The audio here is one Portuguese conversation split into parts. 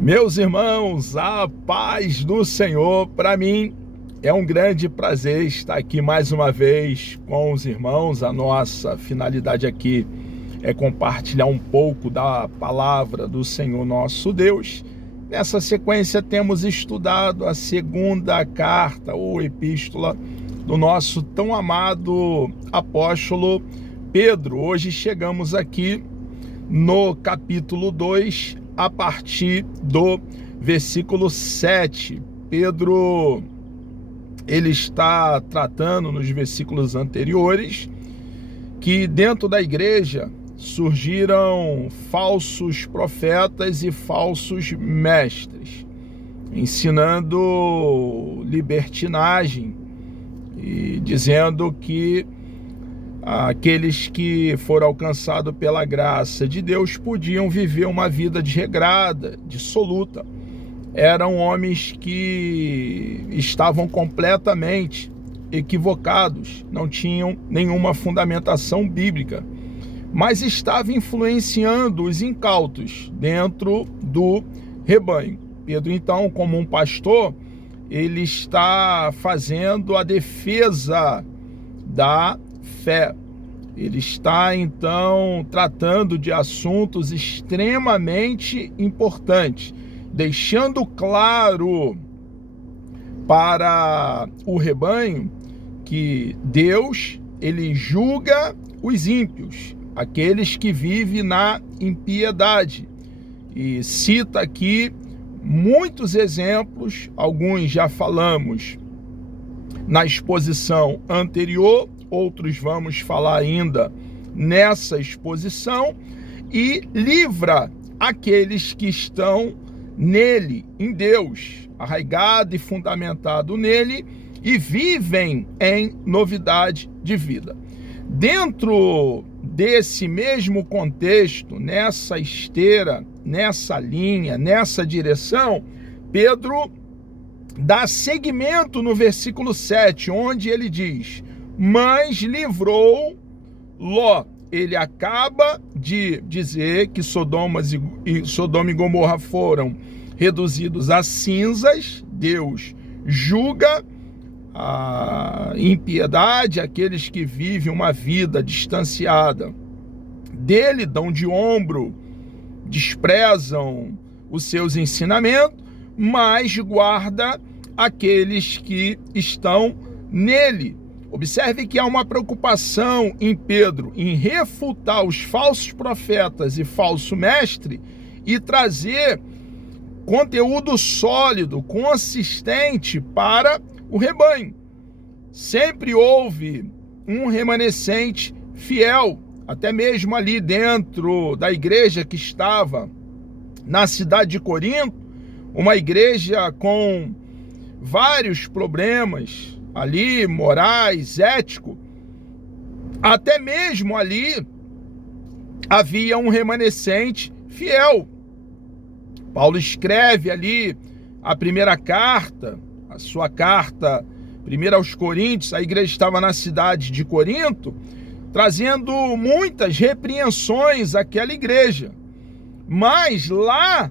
Meus irmãos, a paz do Senhor. Para mim é um grande prazer estar aqui mais uma vez com os irmãos. A nossa finalidade aqui é compartilhar um pouco da palavra do Senhor nosso Deus. Nessa sequência temos estudado a segunda carta ou epístola do nosso tão amado apóstolo Pedro. Hoje chegamos aqui no capítulo 2, a partir do versículo 7. Pedro, ele está tratando nos versículos anteriores que dentro da igreja surgiram falsos profetas e falsos mestres, ensinando libertinagem e dizendo que aqueles que foram alcançados pela graça de Deus podiam viver uma vida desregrada, dissoluta. Eram homens que estavam completamente equivocados, não tinham nenhuma fundamentação bíblica, mas estavam influenciando os incautos dentro do rebanho. Pedro, então, como um pastor, ele está fazendo a defesa da fé. Ele está, então, tratando de assuntos extremamente importantes, deixando claro para o rebanho que Deus, ele julga os ímpios, aqueles que vivem na impiedade. E cita aqui muitos exemplos, alguns já falamos na exposição anterior, outros vamos falar ainda nessa exposição, e livra aqueles que estão nele, em Deus, arraigado e fundamentado nele, e vivem em novidade de vida. Dentro desse mesmo contexto, nessa esteira, nessa linha, nessa direção, Pedro dá seguimento no versículo 7, onde ele diz: mas livrou Ló. Ele acaba de dizer que Sodoma e Gomorra foram reduzidos a cinzas. Deus julga a impiedade, aqueles que vivem uma vida distanciada dele, dão de ombro, desprezam os seus ensinamentos, mas guarda aqueles que estão nele. Observe que há uma preocupação em Pedro em refutar os falsos profetas e falso mestre e trazer conteúdo sólido, consistente para o rebanho. Sempre houve um remanescente fiel, até mesmo ali dentro da igreja que estava na cidade de Corinto, uma igreja com vários problemas ali, morais, ético. Até mesmo ali havia um remanescente fiel. Paulo escreve ali a primeira carta, a sua carta primeira aos Coríntios. A igreja estava na cidade de Corinto, trazendo muitas repreensões àquela igreja. Mas lá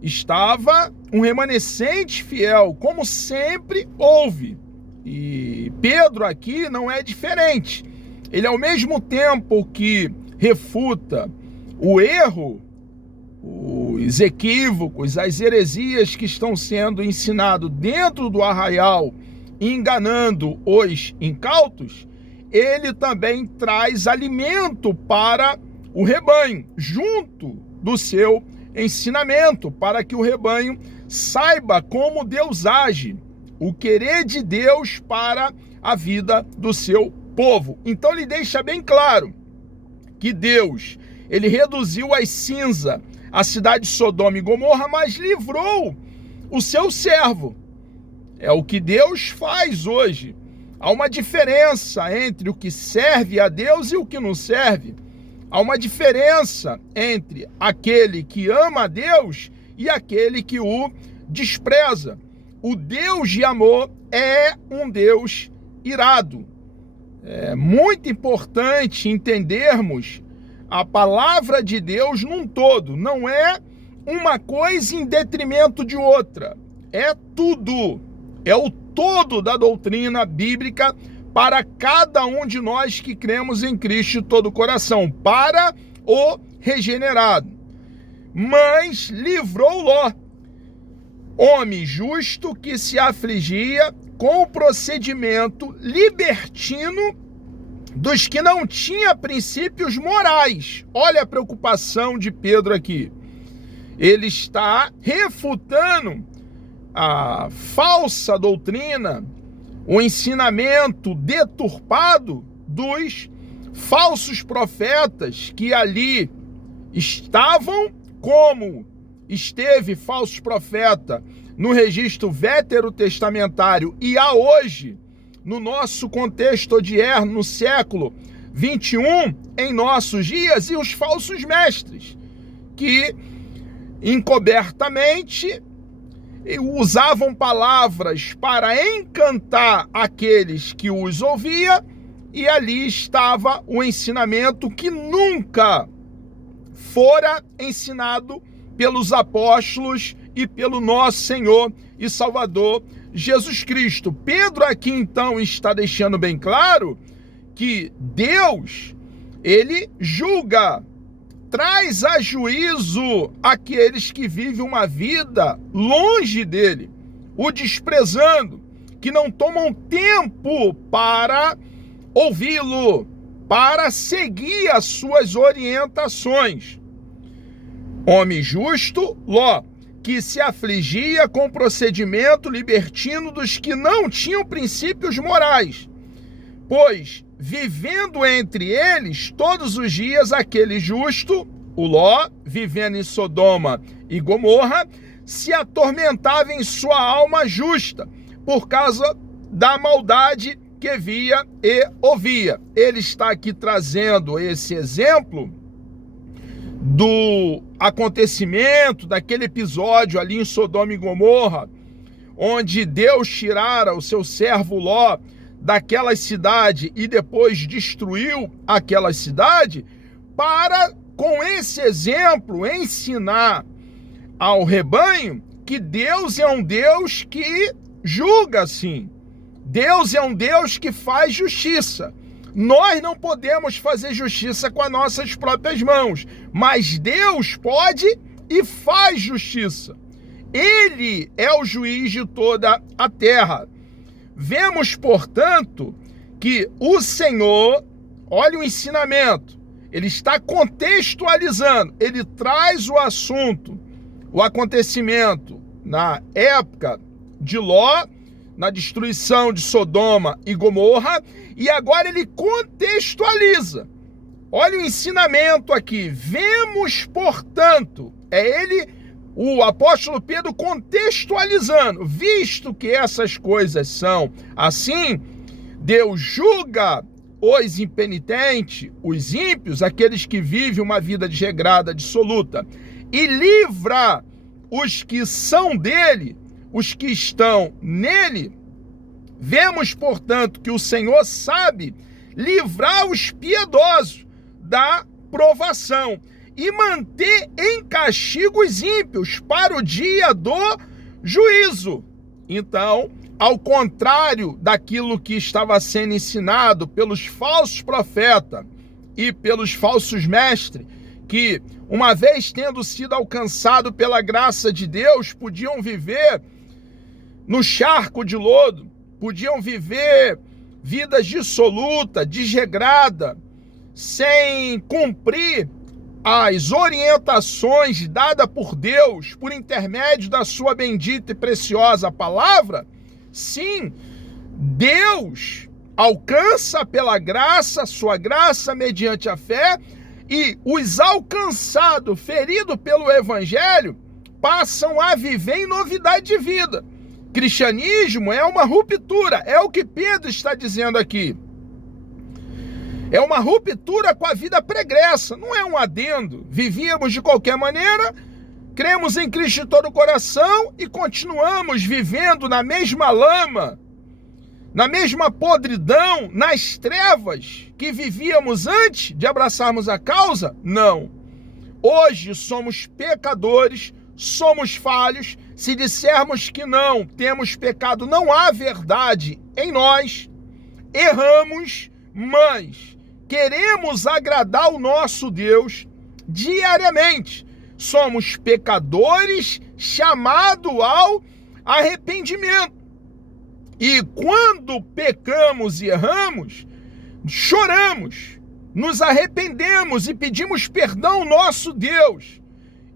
estava um remanescente fiel, como sempre houve. E Pedro aqui não é diferente. Ele, ao mesmo tempo que refuta o erro, os equívocos, as heresias que estão sendo ensinados dentro do arraial, enganando os incautos, ele também traz alimento para o rebanho, junto do seu ensinamento, para que o rebanho saiba como Deus age, o querer de Deus para a vida do seu povo. Então ele deixa bem claro que Deus, ele reduziu às cinzas a cidade de Sodoma e Gomorra, mas livrou o seu servo. É o que Deus faz hoje. Há uma diferença entre o que serve a Deus e o que não serve. Há uma diferença entre aquele que ama a Deus e aquele que o despreza. O Deus de amor é um Deus irado. É muito importante entendermos a palavra de Deus num todo. Não é uma coisa em detrimento de outra. É tudo. É o todo da doutrina bíblica para cada um de nós que cremos em Cristo de todo o coração, para o regenerado. Mas livrou Ló, homem justo que se afligia com o procedimento libertino dos que não tinham princípios morais. Olha a preocupação de Pedro aqui. Ele está refutando a falsa doutrina, o ensinamento deturpado dos falsos profetas que ali estavam, como esteve falso profeta no registro veterotestamentário e há hoje, no nosso contexto odierno, no século 21, em nossos dias, e os falsos mestres, que encobertamente usavam palavras para encantar aqueles que os ouviam, e ali estava o ensinamento que nunca fora ensinado pelos apóstolos e pelo nosso Senhor e Salvador Jesus Cristo. Pedro aqui então está deixando bem claro que Deus, ele julga, traz a juízo aqueles que vivem uma vida longe dele, o desprezando, que não tomam tempo para ouvi-lo, para seguir as suas orientações. Homem justo, Ló, que se afligia com o procedimento libertino dos que não tinham princípios morais, pois, vivendo entre eles todos os dias aquele justo, o Ló, vivendo em Sodoma e Gomorra, se atormentava em sua alma justa, por causa da maldade que via e ouvia. Ele está aqui trazendo esse exemplo do acontecimento, daquele episódio ali em Sodoma e Gomorra, onde Deus tirara o seu servo Ló daquela cidade e depois destruiu aquela cidade, para, com esse exemplo, ensinar ao rebanho que Deus é um Deus que julga, sim. Deus é um Deus que faz justiça. Nós não podemos fazer justiça com as nossas próprias mãos, mas Deus pode e faz justiça. Ele é o juiz de toda a terra. Vemos, portanto, que o Senhor, olha o ensinamento, ele está contextualizando, ele traz o assunto, o acontecimento na época de Ló, na destruição de Sodoma e Gomorra, e agora ele contextualiza. Olha o ensinamento aqui. Vemos, portanto, é ele, o apóstolo Pedro, contextualizando. Visto que essas coisas são assim, Deus julga os impenitentes, os ímpios, aqueles que vivem uma vida desregrada, dissoluta, e livra os que são dele, os que estão nele. Vemos, portanto, que o Senhor sabe livrar os piedosos da provação e manter em castigo os ímpios para o dia do juízo. Então, ao contrário daquilo que estava sendo ensinado pelos falsos profetas e pelos falsos mestres, que, uma vez tendo sido alcançado pela graça de Deus, podiam viver no charco de lodo, podiam viver vidas dissolutas, desregradas, sem cumprir as orientações dadas por Deus, por intermédio da sua bendita e preciosa palavra. Sim, Deus alcança pela graça, sua graça mediante a fé, e os alcançados, feridos pelo evangelho, passam a viver em novidade de vida. Cristianismo é uma ruptura, é o que Pedro está dizendo aqui. É uma ruptura com a vida pregressa, não é um adendo. Vivíamos de qualquer maneira, cremos em Cristo de todo o coração e continuamos vivendo na mesma lama, na mesma podridão, nas trevas que vivíamos antes de abraçarmos a causa? Não. hoje somos pecadores, somos falhos. Se dissermos que não temos pecado, não há verdade em nós, erramos, mas queremos agradar o nosso Deus diariamente. Somos pecadores chamados ao arrependimento. E quando pecamos e erramos, choramos, nos arrependemos e pedimos perdão ao nosso Deus.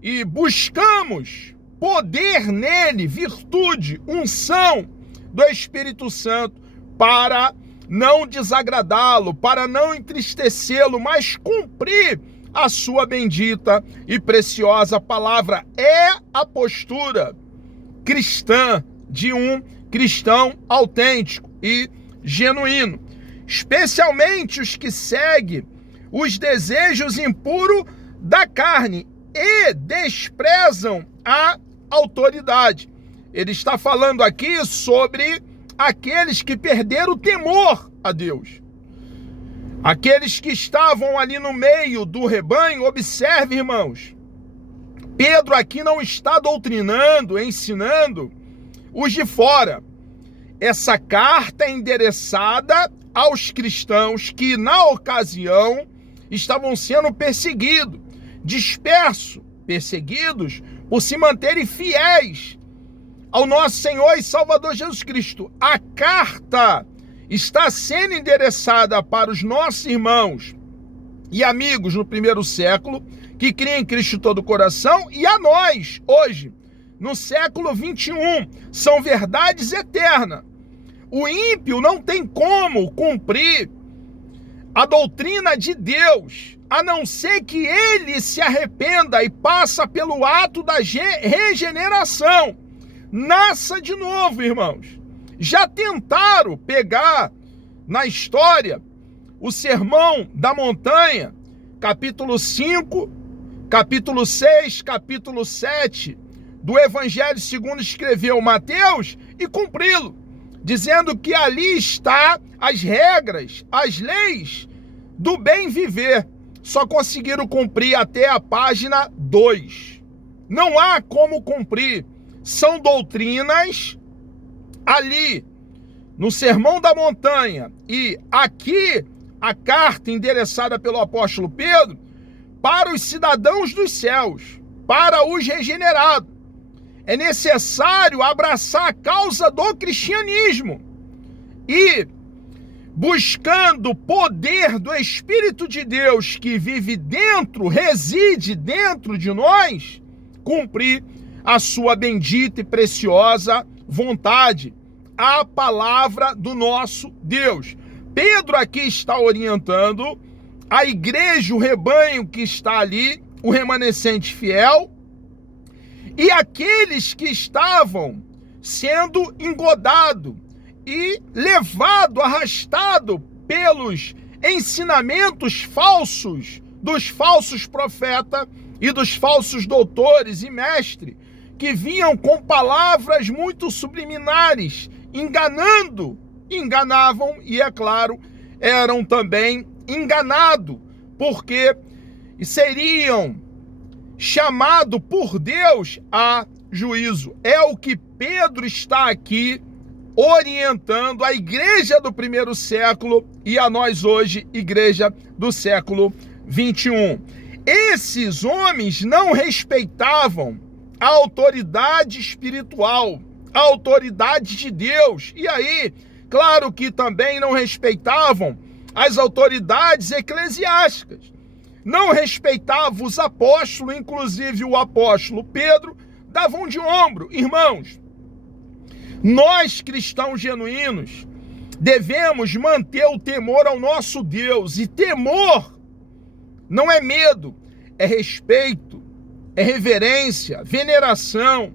E buscamos poder nele, virtude, unção do Espírito Santo para não desagradá-lo, para não entristecê-lo, mas cumprir a sua bendita e preciosa palavra. É a postura cristã de um cristão autêntico e genuíno, especialmente os que seguem os desejos impuros da carne e desprezam a autoridade. Ele está falando aqui sobre aqueles que perderam o temor a Deus. Aqueles que estavam ali no meio do rebanho. Observe, irmãos, Pedro aqui não está doutrinando, ensinando os de fora. Essa carta é endereçada aos cristãos que, na ocasião, estavam sendo perseguidos, dispersos, perseguidos por se manterem fiéis ao nosso Senhor e Salvador Jesus Cristo. A carta está sendo endereçada para os nossos irmãos e amigos no primeiro século, que criam em Cristo todo o coração, e a nós, hoje, no século 21, são verdades eternas. O ímpio não tem como cumprir a doutrina de Deus, a não ser que ele se arrependa e passa pelo ato da regeneração. Nasça de novo, irmãos. Já tentaram pegar na história o Sermão da Montanha, capítulo 5, capítulo 6, capítulo 7, do Evangelho segundo escreveu Mateus, e cumpri-lo, dizendo que ali está as regras, as leis do bem viver. Só conseguiram cumprir até a página 2. Não há como cumprir. São doutrinas ali no Sermão da Montanha e aqui a carta endereçada pelo apóstolo Pedro para os cidadãos dos céus, para os regenerados. É necessário abraçar a causa do cristianismo e, buscando o poder do Espírito de Deus que vive dentro, reside dentro de nós, cumprir a sua bendita e preciosa vontade, a palavra do nosso Deus. Pedro aqui está orientando a igreja, o rebanho que está ali, o remanescente fiel, e aqueles que estavam sendo engodados e levado, arrastado pelos ensinamentos falsos dos falsos profetas e dos falsos doutores e mestres, que vinham com palavras muito subliminares, enganavam e, é claro, eram também enganados, porque seriam chamados por Deus a juízo. É o que Pedro está aqui orientando a igreja do primeiro século e a nós hoje, igreja do século 21. Esses homens não respeitavam a autoridade espiritual, a autoridade de Deus. E aí, claro que também não respeitavam as autoridades eclesiásticas. Não respeitavam os apóstolos, inclusive o apóstolo Pedro, davam de ombro. Irmãos, nós cristãos genuínos devemos manter o temor ao nosso Deus. E temor não é medo, é respeito, é reverência, veneração,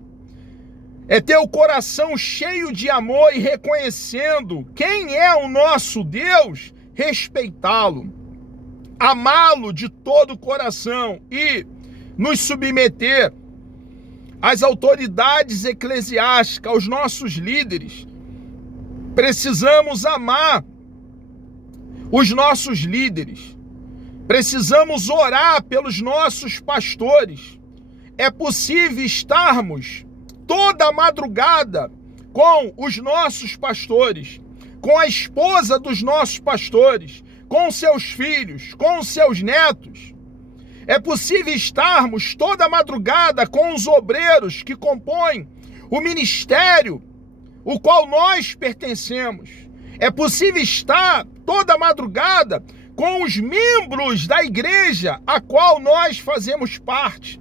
é ter o coração cheio de amor e reconhecendo quem é o nosso Deus, respeitá-lo, amá-lo de todo o coração e nos submeter às autoridades eclesiásticas, aos nossos líderes. Precisamos amar os nossos líderes. Precisamos orar pelos nossos pastores. É possível estarmos toda a madrugada com os nossos pastores, com a esposa dos nossos pastores, com seus filhos, com seus netos. É possível estarmos toda a madrugada com os obreiros que compõem o ministério, o qual nós pertencemos. É possível estar toda a madrugada com os membros da igreja a qual nós fazemos parte,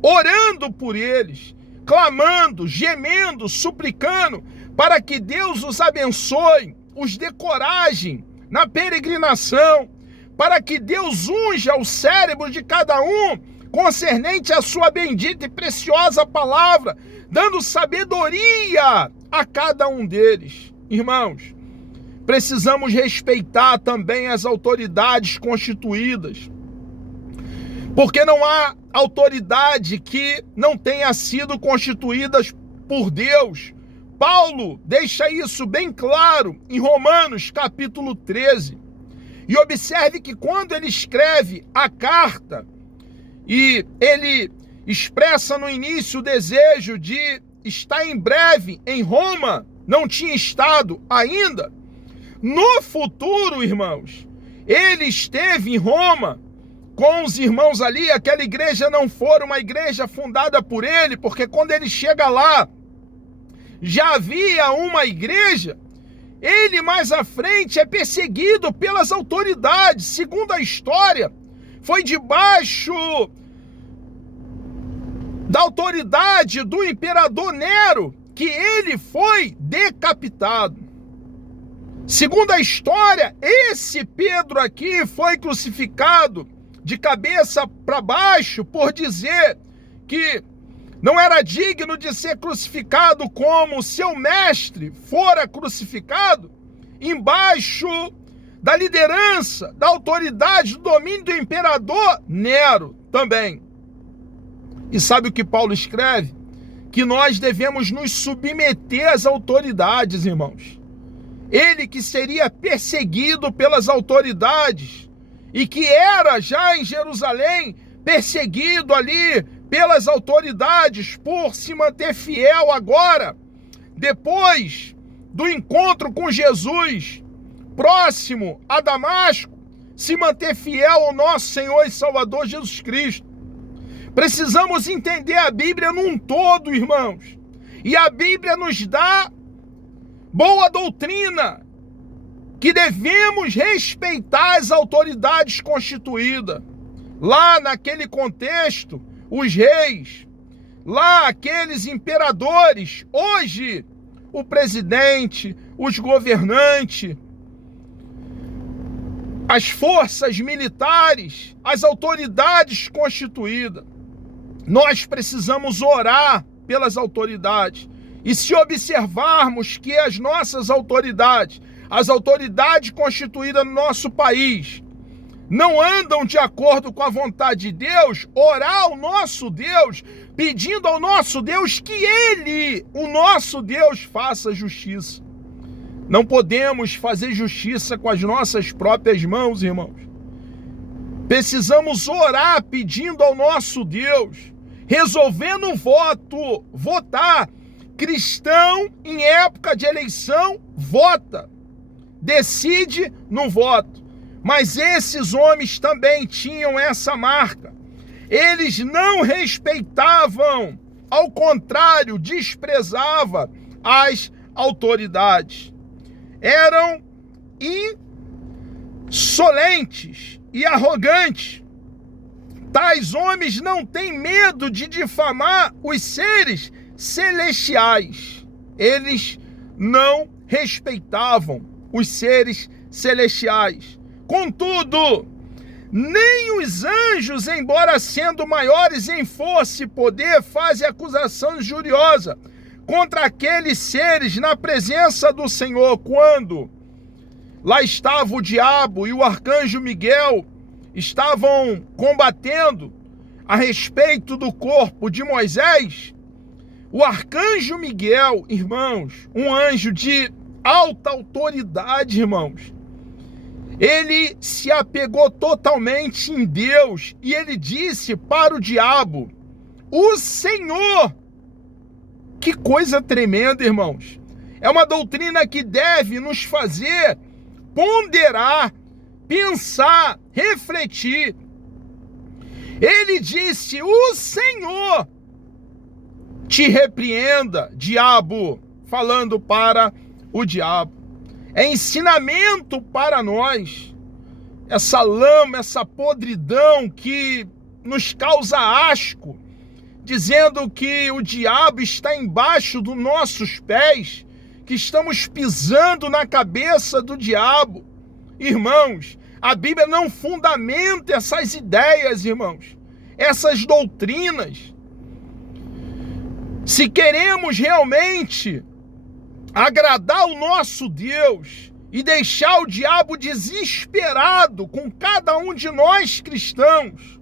orando por eles, clamando, gemendo, suplicando, para que Deus os abençoe, os dê coragem na peregrinação, para que Deus unja o cérebro de cada um, concernente à sua bendita e preciosa palavra, dando sabedoria a cada um deles. Irmãos, precisamos respeitar também as autoridades constituídas, porque não há autoridade que não tenha sido constituída por Deus. Paulo deixa isso bem claro em Romanos capítulo 13. E observe que quando ele escreve a carta, e ele expressa no início o desejo de estar em breve em Roma, não tinha estado ainda. No futuro, irmãos, ele esteve em Roma com os irmãos ali. Aquela igreja não foi uma igreja fundada por ele, porque quando ele chega lá, já havia uma igreja. Ele mais à frente é perseguido pelas autoridades. Segundo a história, foi debaixo da autoridade do imperador Nero que ele foi decapitado. Segundo a história, esse Pedro aqui foi crucificado de cabeça para baixo por dizer que não era digno de ser crucificado como seu mestre fora crucificado, embaixo da liderança, da autoridade, do domínio do imperador Nero também. E sabe o que Paulo escreve? Que nós devemos nos submeter às autoridades, irmãos. Ele que seria perseguido pelas autoridades e que era já em Jerusalém perseguido ali pelas autoridades por se manter fiel agora, depois do encontro com Jesus, próximo a Damasco, se manter fiel ao nosso Senhor e Salvador Jesus Cristo. Precisamos entender a Bíblia num todo, irmãos. E a Bíblia nos dá boa doutrina, que devemos respeitar as autoridades constituídas. Lá naquele contexto, os reis, lá aqueles imperadores, hoje o presidente, os governantes, as forças militares, as autoridades constituídas. Nós precisamos orar pelas autoridades. E se observarmos que as nossas autoridades, as autoridades constituídas no nosso país, não andam de acordo com a vontade de Deus, orar ao nosso Deus, pedindo ao nosso Deus que Ele, o nosso Deus, faça justiça. Não podemos fazer justiça com as nossas próprias mãos, irmãos. Precisamos orar pedindo ao nosso Deus, resolvendo um voto, votar. Cristão em época de eleição, vota, decide no voto. Mas esses homens também tinham essa marca. Eles não respeitavam, ao contrário, desprezavam as autoridades. Eram insolentes e arrogantes. Tais homens não têm medo de difamar os seres celestiais. Eles não respeitavam os seres celestiais. Contudo, nem os anjos, embora sendo maiores em força e poder, fazem acusação injuriosa contra aqueles seres na presença do Senhor. Quando lá estava o diabo e o arcanjo Miguel estavam combatendo a respeito do corpo de Moisés, o arcanjo Miguel, irmãos, um anjo de alta autoridade, irmãos, Ele se apegou totalmente em Deus e ele disse para o diabo: o Senhor. Que coisa tremenda, irmãos. É uma doutrina que deve nos fazer ponderar, pensar, refletir. Ele disse: o Senhor te repreenda, diabo, falando para o diabo. É ensinamento para nós, essa lama, essa podridão que nos causa asco, dizendo que o diabo está embaixo dos nossos pés, que estamos pisando na cabeça do diabo. Irmãos, a Bíblia não fundamenta essas ideias, irmãos, essas doutrinas. Se queremos realmente agradar o nosso Deus e deixar o diabo desesperado com cada um de nós cristãos,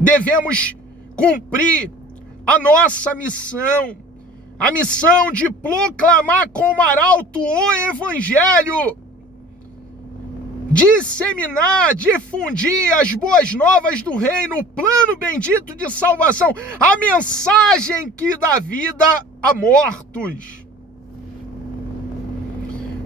devemos cumprir a nossa missão, a missão de proclamar com arauto o Evangelho, disseminar, difundir as boas novas do reino, o plano bendito de salvação, a mensagem que dá vida a mortos.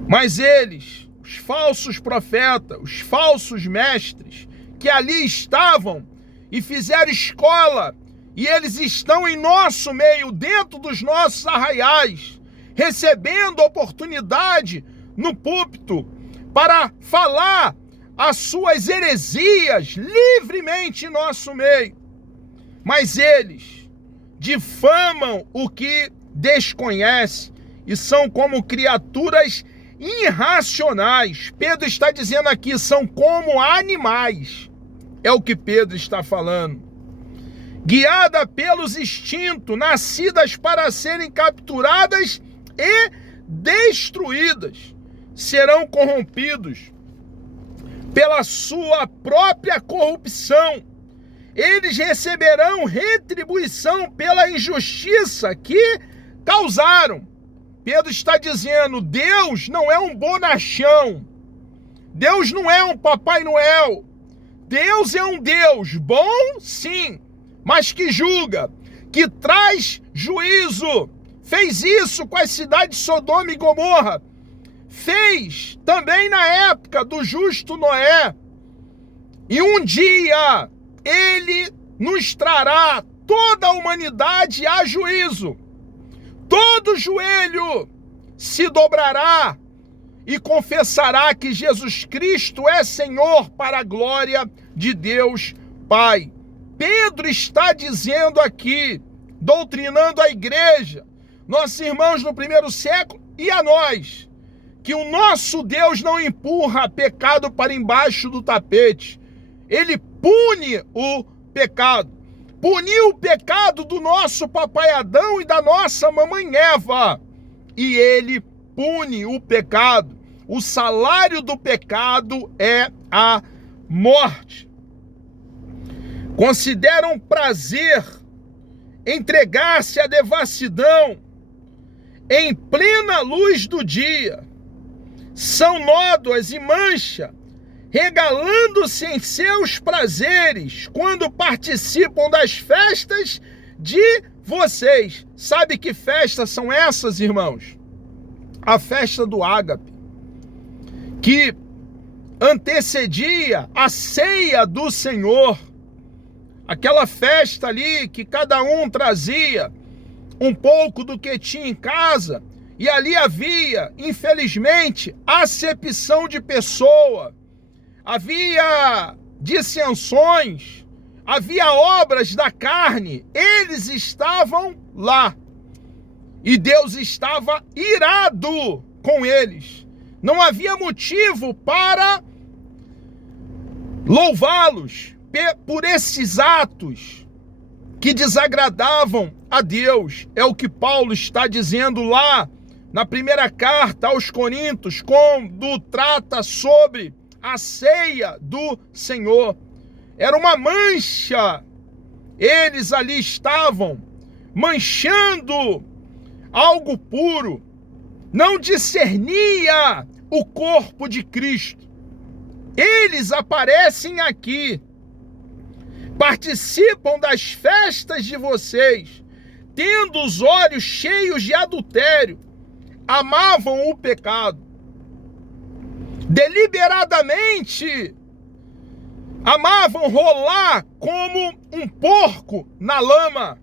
Mas eles, os falsos profetas, os falsos mestres, que ali estavam e fizeram escola, e eles estão em nosso meio, dentro dos nossos arraiais, recebendo oportunidade no púlpito para falar as suas heresias livremente em nosso meio. Mas eles difamam o que desconhece e são como criaturas irracionais. Pedro está dizendo aqui, são como animais. É o que Pedro está falando. Guiada pelos instintos, nascidas para serem capturadas e destruídas, serão corrompidos pela sua própria corrupção. Eles receberão retribuição pela injustiça que causaram. Pedro está dizendo, Deus não é um bonachão. Deus não é um Papai Noel. Deus é um Deus bom, sim, mas que julga, que traz juízo. Fez isso com a cidade de Sodoma e Gomorra. Fez também na época do justo Noé. E um dia ele nos trará toda a humanidade a juízo. Todo joelho se dobrará e confessará que Jesus Cristo é Senhor para a glória de Deus Pai. Pedro está dizendo aqui, doutrinando a igreja, nossos irmãos no primeiro século e a nós, que o nosso Deus não empurra pecado para embaixo do tapete. Ele pune o pecado. Puniu o pecado do nosso papai Adão e da nossa mamãe Eva. E ele pune o pecado. O salário do pecado é a morte. Consideram prazer entregar-se à devassidão em plena luz do dia. São nódoas e mancha, regalando-se em seus prazeres quando participam das festas de vocês. Sabe que festas são essas, irmãos? A festa do ágape, que antecedia a ceia do Senhor. Aquela festa ali que cada um trazia um pouco do que tinha em casa, e ali havia, infelizmente, acepção de pessoa, havia dissensões, havia obras da carne. Eles estavam lá e Deus estava irado com eles. Não havia motivo para louvá-los por esses atos que desagradavam a Deus. É o que Paulo está dizendo lá na primeira carta aos Coríntios, quando trata sobre a ceia do Senhor. Era uma mancha. Eles ali estavam manchando algo puro. Não discernia o corpo de Cristo. Eles aparecem aqui, participam das festas de vocês, tendo os olhos cheios de adultério, amavam o pecado. Deliberadamente amavam rolar como um porco na lama,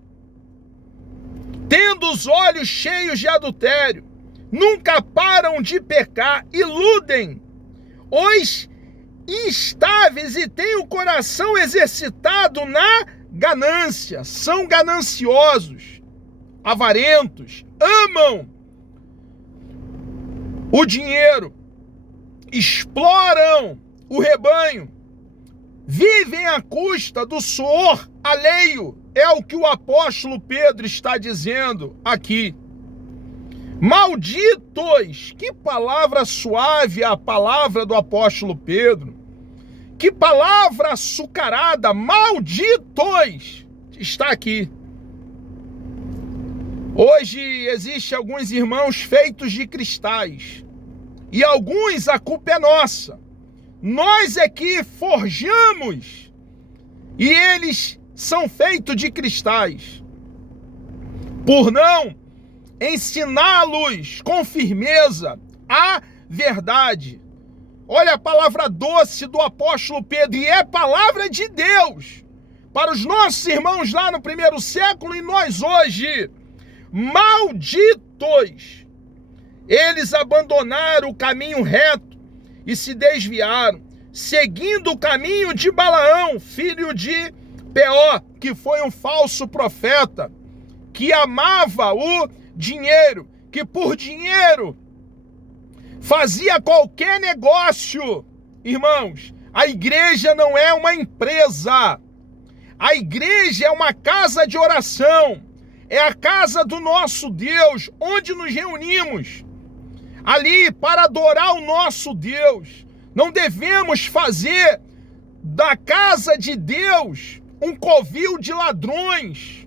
tendo os olhos cheios de adultério, nunca param de pecar, iludem os instáveis e têm o coração exercitado na ganância, são gananciosos, avarentos, amam o dinheiro, exploram o rebanho, vivem à custa do suor alheio, é o que o apóstolo Pedro está dizendo aqui. Malditos! Que palavra suave a palavra do apóstolo Pedro. Que palavra açucarada! Malditos! Está aqui. Hoje existem alguns irmãos feitos de cristais. E alguns a culpa é nossa. Nós é que forjamos. E eles são feitos de cristais. Por não ensiná-los com firmeza a verdade. Olha a palavra doce do apóstolo Pedro, e é palavra de Deus para os nossos irmãos lá no primeiro século e nós hoje. Malditos! Eles abandonaram o caminho reto e se desviaram, seguindo o caminho de Balaão, filho de Beor, que foi um falso profeta, que amava o dinheiro, que por dinheiro fazia qualquer negócio. Irmãos, a igreja não é uma empresa. A igreja é uma casa de oração. É a casa do nosso Deus, onde nos reunimos ali para adorar o nosso Deus. Não devemos fazer da casa de Deus um covil de ladrões.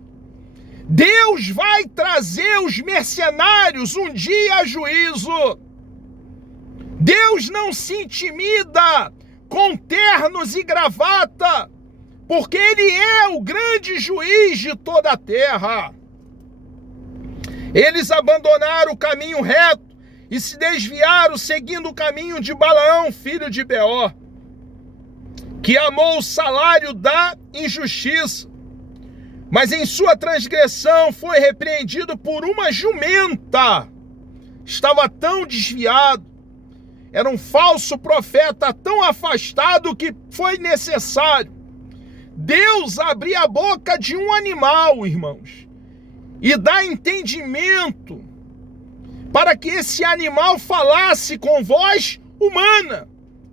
Deus vai trazer os mercenários um dia a juízo. Deus não se intimida com ternos e gravata, porque Ele é o grande juiz de toda a terra. Eles abandonaram o caminho reto e se desviaram seguindo o caminho de Balaão, filho de Beor, que amou o salário da injustiça, mas em sua transgressão foi repreendido por uma jumenta. Estava tão desviado, era um falso profeta tão afastado que foi necessário Deus abrir a boca de um animal, irmãos, e dar entendimento para que esse animal falasse com voz humana,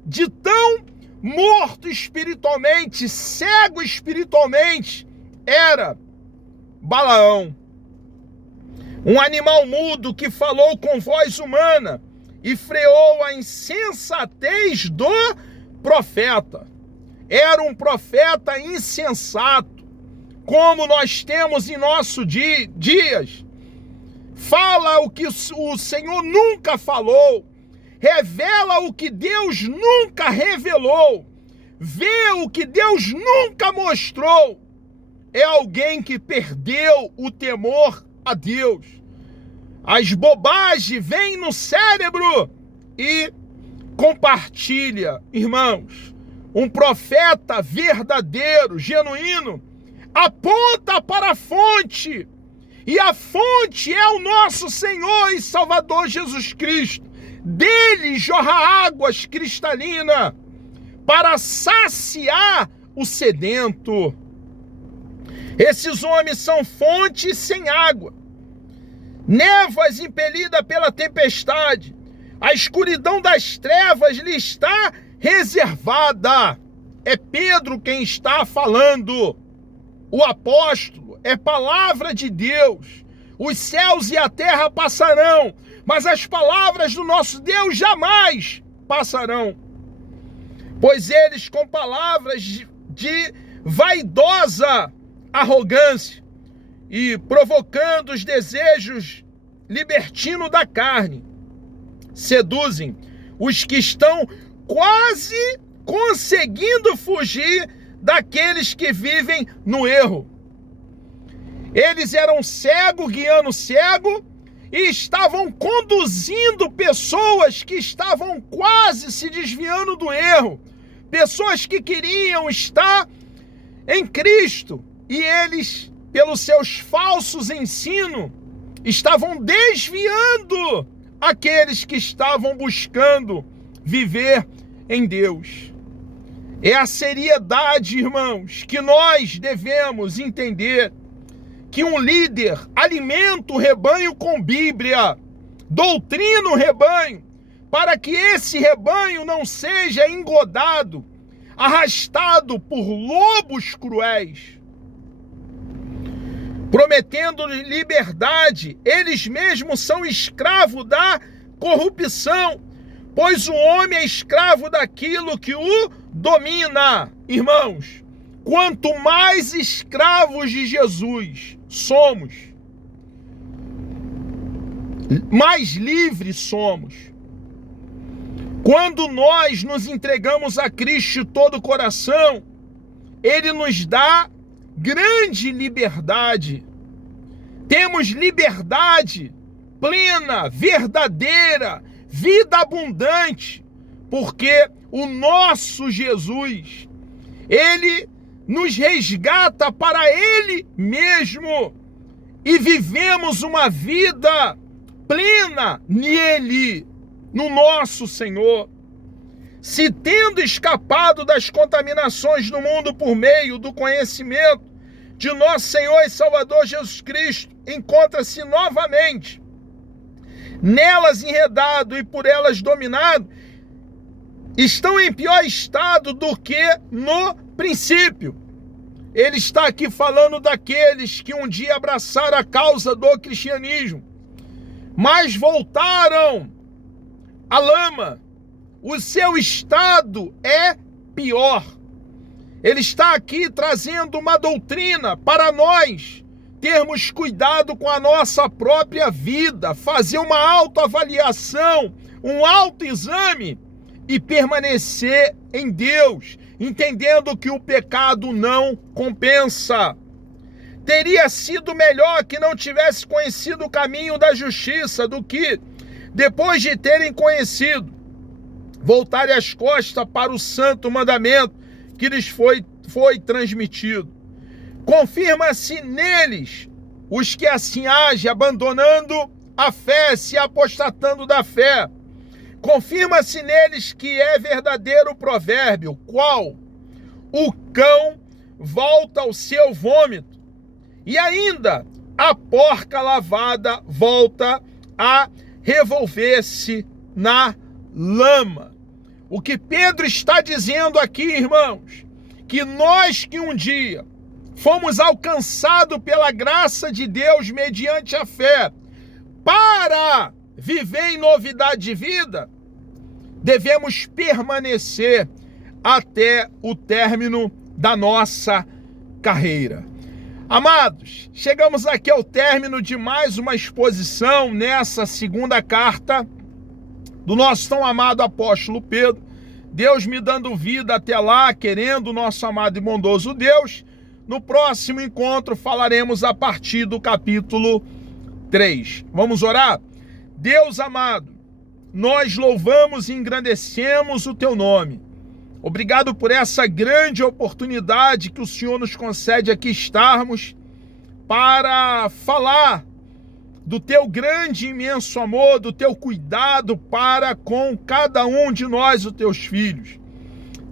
de tão morto espiritualmente, cego espiritualmente, era Balaão. Um animal mudo que falou com voz humana e freou a insensatez do profeta. Era um profeta insensato, como nós temos em nossos dias. Fala o que o Senhor nunca falou, revela o que Deus nunca revelou, vê o que Deus nunca mostrou. É alguém que perdeu o temor a Deus. As bobagens vêm no cérebro e compartilha. Irmãos, um profeta verdadeiro, genuíno, aponta para a fonte. E a fonte é o nosso Senhor e Salvador Jesus Cristo. Dele jorra águas cristalinas para saciar o sedento. Esses homens são fontes sem água, névoas impelidas pela tempestade. A escuridão das trevas lhe está reservada. É Pedro quem está falando. O apóstolo, é palavra de Deus. Os céus e a terra passarão, mas as palavras do nosso Deus jamais passarão. Pois eles, com palavras de vaidosa arrogância e provocando os desejos libertinos da carne, seduzem os que estão quase conseguindo fugir daqueles que vivem no erro. Eles eram cego guiando cego e estavam conduzindo pessoas que estavam quase se desviando do erro, pessoas que queriam estar em Cristo, e eles, pelos seus falsos ensinos, estavam desviando aqueles que estavam buscando viver em Deus. É a seriedade, irmãos, que nós devemos entender, que um líder alimenta o rebanho com Bíblia, doutrina o rebanho, para que esse rebanho não seja engodado, arrastado por lobos cruéis. Prometendo liberdade, eles mesmos são escravos da corrupção, pois o homem é escravo daquilo que o domina. Irmãos, quanto mais escravos de Jesus somos, mais livres somos. Quando nós nos entregamos a Cristo de todo o coração, Ele nos dá grande liberdade. Temos liberdade plena, verdadeira, vida abundante, porque o nosso Jesus, Ele nos resgata para Ele mesmo e vivemos uma vida plena nele, no nosso Senhor. Se tendo escapado das contaminações do mundo por meio do conhecimento de nosso Senhor e Salvador Jesus Cristo, encontra-se novamente nelas enredado e por elas dominado, estão em pior estado do que no princípio. Ele está aqui falando daqueles que um dia abraçaram a causa do cristianismo, mas voltaram à lama. O seu estado é pior. Ele está aqui trazendo uma doutrina para nós termos cuidado com a nossa própria vida, fazer uma autoavaliação, um autoexame e permanecer em Deus, entendendo que o pecado não compensa. Teria sido melhor que não tivesse conhecido o caminho da justiça do que, depois de terem conhecido, voltarem as costas para o santo mandamento que lhes foi transmitido. Confirma-se neles os que assim agem, abandonando a fé, se apostatando da fé. Confirma-se neles que é verdadeiro o provérbio, qual? O cão volta ao seu vômito, e ainda a porca lavada volta a revolver-se na lama. O que Pedro está dizendo aqui, irmãos, que nós que um dia fomos alcançados pela graça de Deus mediante a fé para viver em novidade de vida, devemos permanecer até o término da nossa carreira. Amados, chegamos aqui ao término de mais uma exposição nessa segunda carta do nosso tão amado apóstolo Pedro. Deus me dando vida até lá, querendo o nosso amado e bondoso Deus. No próximo encontro falaremos a partir do capítulo 3. Vamos orar? Deus amado, nós louvamos e engrandecemos o teu nome. Obrigado por essa grande oportunidade que o Senhor nos concede aqui estarmos para falar do teu grande e imenso amor, do teu cuidado para com cada um de nós, os teus filhos.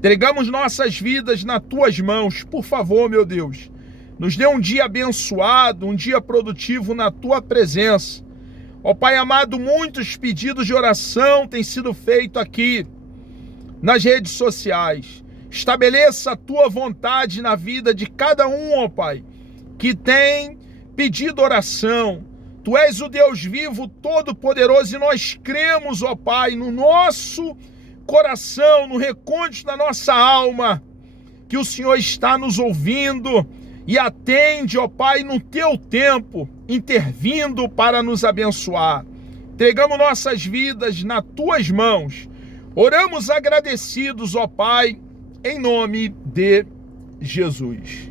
Entregamos nossas vidas nas tuas mãos. Por favor, meu Deus, nos dê um dia abençoado, um dia produtivo na tua presença. Ó Pai amado, muitos pedidos de oração têm sido feitos aqui nas redes sociais. Estabeleça a tua vontade na vida de cada um, ó Pai, que tem pedido oração. Tu és o Deus vivo, todo-poderoso, e nós cremos, ó Pai, no nosso coração, no recôndito da nossa alma, que o Senhor está nos ouvindo e atende, ó Pai, no teu tempo, intervindo para nos abençoar. Entregamos nossas vidas nas tuas mãos, Oramos agradecidos, ó Pai, em nome de Jesus.